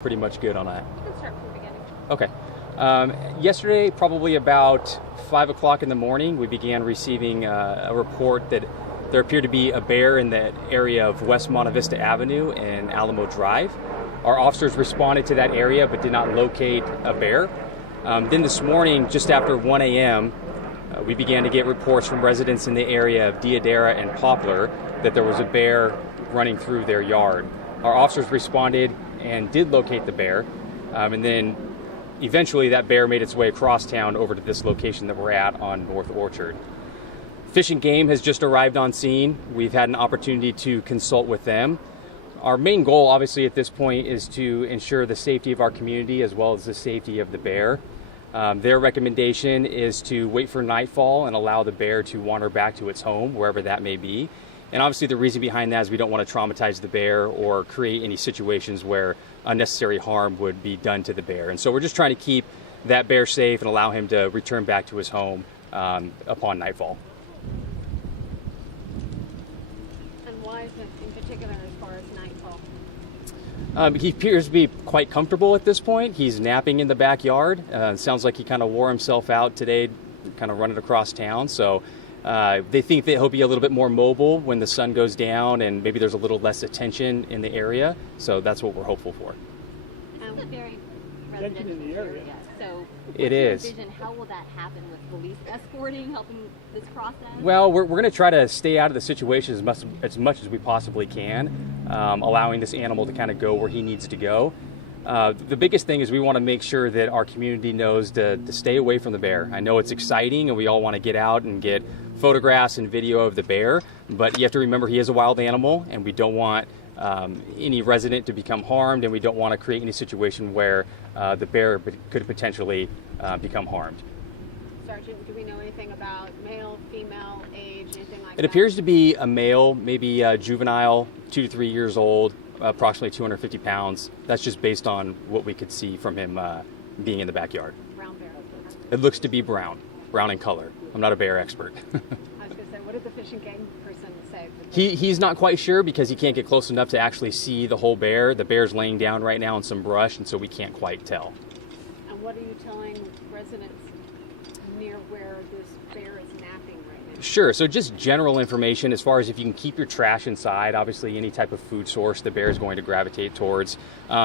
Pretty much good on that. You can start from the beginning. Okay. Yesterday, probably about 5 o'clock in the morning, we began receiving a report that there appeared to be a bear in the area of West Monte Vista Avenue and Alamo Drive. Our officers responded to that area but did not locate a bear. Then this morning, just after 1 a.m., we began to get reports from residents in the area of Diadera and Poplar that there was a bear running through their yard. Our officers responded and did locate the bear, and then eventually that bear made its way across town over to this location that we're at on North Orchard. Fish and Game has just arrived on scene. We've had an opportunity to consult with them. Our main goal, obviously, at this point is to ensure the safety of our community as well as the safety of the bear. Their recommendation is to wait for nightfall and allow the bear to wander back to its home, wherever that may be. And obviously the reason behind that is we don't want to traumatize the bear or create any situations where unnecessary harm would be done to the bear. And so we're just trying to keep that bear safe and allow him to return back to his home upon nightfall. And why is it in particular as far as nightfall? He appears to be quite comfortable at this point. He's napping in the backyard. Sounds like he kind of wore himself out today, kind of running across town. So they think that he'll be a little bit more mobile when the sun goes down and maybe there's a little less attention in the area. So that's what we're hopeful for. It's a very residential area. So It is. Envision, how will that happen with police escorting, helping this process? Well, we're going to try to stay out of the situation as much as we possibly can, allowing this animal to kind of go where he needs to go. The biggest thing is we want to make sure that our community knows to stay away from the bear. I know it's exciting and we all want to get out and get photographs and video of the bear, but you have to remember he is a wild animal and we don't want any resident to become harmed, and we don't want to create any situation where the bear could potentially become harmed. Sergeant, do we know anything about male, female, age, anything like that? It appears to be a male, maybe a juvenile, 2 to 3 years old, approximately 250 pounds. That's just based on what we could see from him being in the backyard. Brown bear. It looks to be brown in color. I'm not a bear expert. I was going to say, what did the Fish and Game person say? He's not quite sure because he can't get close enough to actually see the whole bear. The bear's laying down right now in some brush, and so we can't quite tell. And what are you telling residents near where this bear is napping right now? Sure, so just general information as far as if you can keep your trash inside. Obviously any type of food source the bear is going to gravitate towards.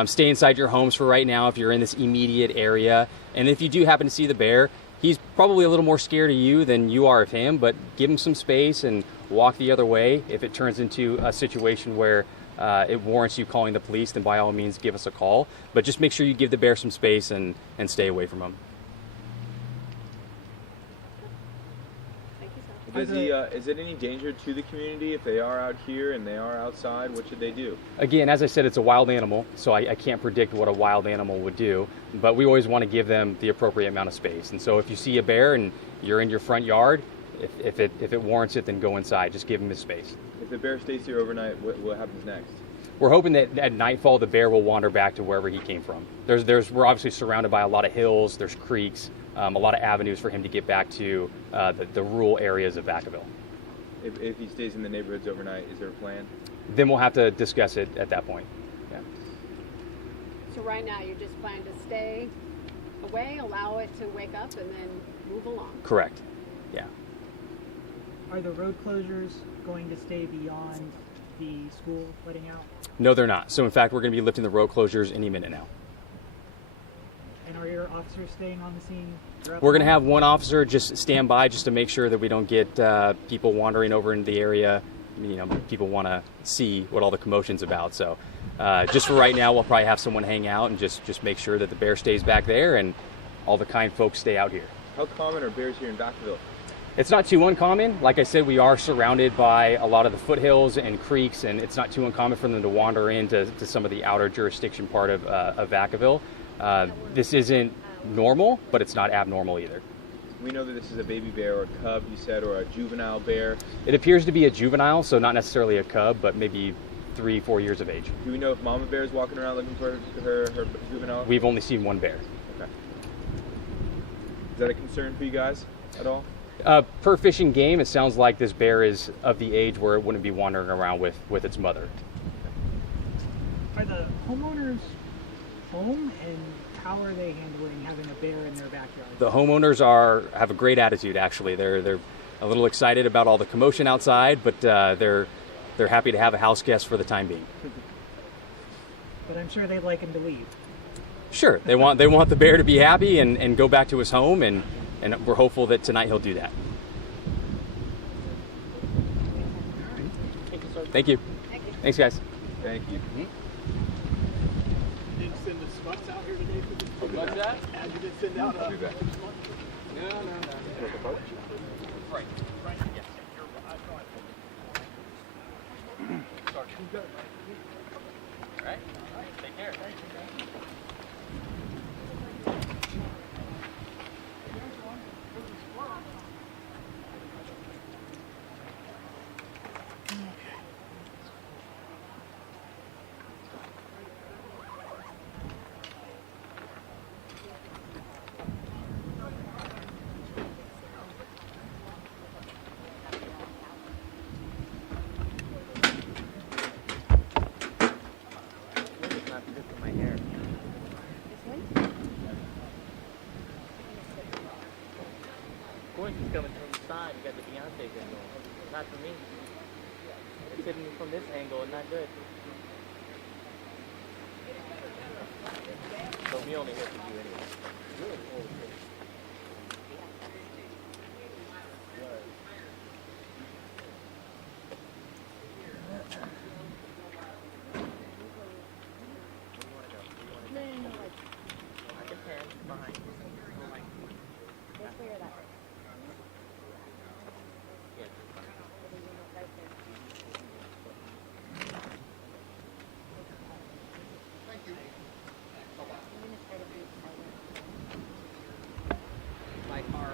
Stay inside your homes for right now if you're in this immediate area. And if you do happen to see the bear, he's probably a little more scared of you than you are of him, but give him some space and walk the other way. If it turns into a situation where it warrants you calling the police, then by all means give us a call. But just make sure you give the bear some space and stay away from him. Is it any danger to the community if they are out here and they are outside? What should they do? Again, as I said, it's a wild animal, so I can't predict what a wild animal would do, but we always want to give them the appropriate amount of space. And so if you see a bear and you're in your front yard, if it warrants it, then go inside. Just give him his space. If the bear stays here overnight, what happens next? We're hoping that at nightfall the bear will wander back to wherever he came from. We're obviously surrounded by a lot of hills, there's creeks, a lot of avenues for him to get back to the rural areas of Vacaville. If he stays in the neighborhoods overnight, is there a plan? Then we'll have to discuss it at that point. Yeah. So right now you're just planning to stay away, allow it to wake up, and then move along? Correct. Yeah. Are the road closures going to stay beyond the school letting out? No, they're not. So in fact, we're going to be lifting the road closures any minute now. And are your officers staying on the scene? We're going to have one officer just stand by just to make sure that we don't get people wandering over into the area. You know, people want to see what all the commotion's about. So just for right now, we'll probably have someone hang out and just make sure that the bear stays back there and all the kind folks stay out here. How common are bears here in Vacaville? It's not too uncommon. Like I said, we are surrounded by a lot of the foothills and creeks, and it's not too uncommon for them to wander into some of the outer jurisdiction part of Vacaville. This isn't normal, but it's not abnormal either. We know that this is a baby bear or a cub, you said, or a juvenile bear. It appears to be a juvenile, so not necessarily a cub, but maybe 3-4 years of age. Do we know if mama bear is walking around looking for her juvenile? We've only seen one bear. Okay. Is that a concern for you guys at all? Per Fish and Game, it sounds like this bear is of the age where it wouldn't be wandering around with its mother. Are the homeowners home, and how are they handling having a bear in their backyard? The homeowners have a great attitude. Actually, they're a little excited about all the commotion outside, but they're happy to have a house guest for the time being. But I'm sure they'd like him to leave. Sure, they want the bear to be happy and go back to his home, and we're hopeful that tonight he'll do that. Thank you. Thanks, guys. Thank you. You didn't send the Smuts out here today for this? What's that? You didn't send out Do that. No. Right. Yes. All right. Take care. Voice is coming from the side. You got the Beyonce angle. Not for me. It's hitting me from this angle and not good. So we only hit for you anyway. I can pan behind. My car.